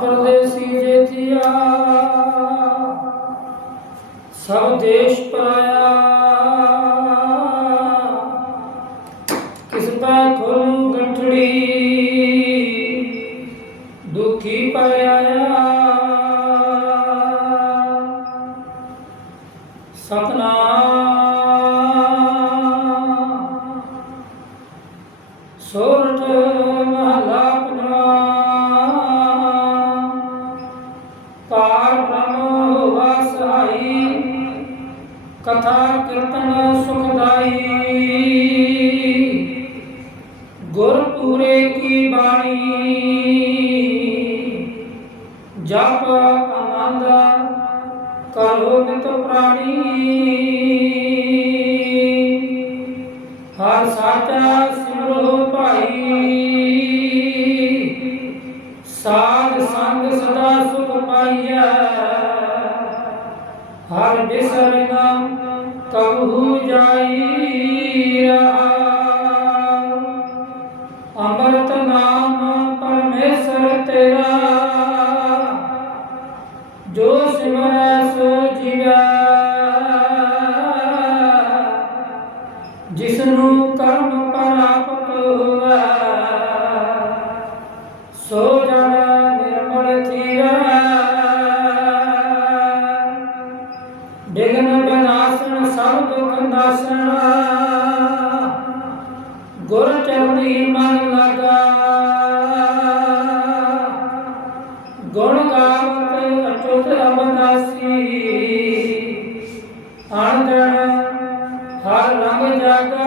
ਪਰਦੇਸੀ ਜੇਤੀਆ। ਸਭ ਦੇਸ਼ ਪਾਇਆ। ਕਿਸ ਪੈ ਖੋਲੂ ਗੰਠੜੀ ਦੁਖੀ ਪਾਇਆ ਸਤਨਾਮ ਸੋਰਠ ਪਾਰ ਬ੍ਰਹਮ ਵਾਸਾਈ ਕਥਾ ਕੀਰਤਨ ਸੁਖਦਾਈ ਗੁਰ ਪੂਰੇ ਕੀ ਬਾਣੀ, ਜਪ ਆਨੰਦ ਕਰੋ ਨਿਤ ਪ੍ਰਾਣੀ। ਹਰ ਸਾਚਾ ਹਰ ਬਿਸਰ ਨਾਮ ਕਬਹੂ ਜਾਈ ਰਹਾਉ। ਅੰਮ੍ਰਿਤ ਨਾਮ ਪਰਮੇਸ਼ਰ ਤੇਰਾ। ਜੋ ਸਿਮਰੈ ਸੋ ਜੀਵੈ। ਜਿਸਨੂੰ ਕਰਮ ਪ੍ਰਾਪਤ ਹੋਵੇ, ਸੋ ਜਨ ਨਿਰਮਲ ਥੀਰੈ। ਬਿਗਨ ਬਨਾਸਨ ਸਭ ਦੁਖ ਨਾਸਨ ਗੁਰ ਚਰਨੀ ਮਨ ਲਗਾ। ਗੁਣ ਗਾਵਤ ਅਚੁਤ ਅਬਦਾਸੀ। ਅਣਜਣ ਹਰ ਰੰਗ ਜਾਗਾ।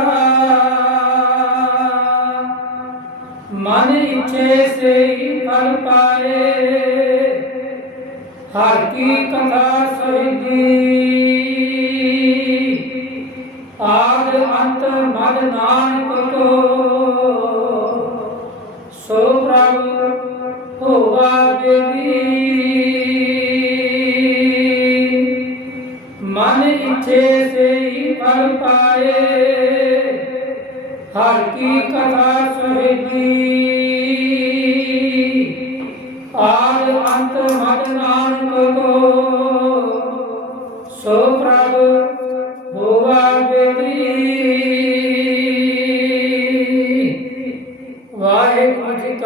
ਮਨ ਇੱਛੇ ਸੇ ਹੀ ਫਲ ਪਾਏ। ਹਰ ਕੀ ਕਥਾ ਸੋਈਦੀ ਆਦ ਅੰਤ ਮਦ ਨਾਨਕ ਕੋ। ਸੋ ਪ੍ਰਭ ਹੋਵਾ ਦੇਵੀ। ਮਨ ਇੱਛੇ ਸੇ ਹੀ ਫਲ ਪਾਏ, ਹਰ ਕੀ ਕਥਾ ਸੋਈਦੀ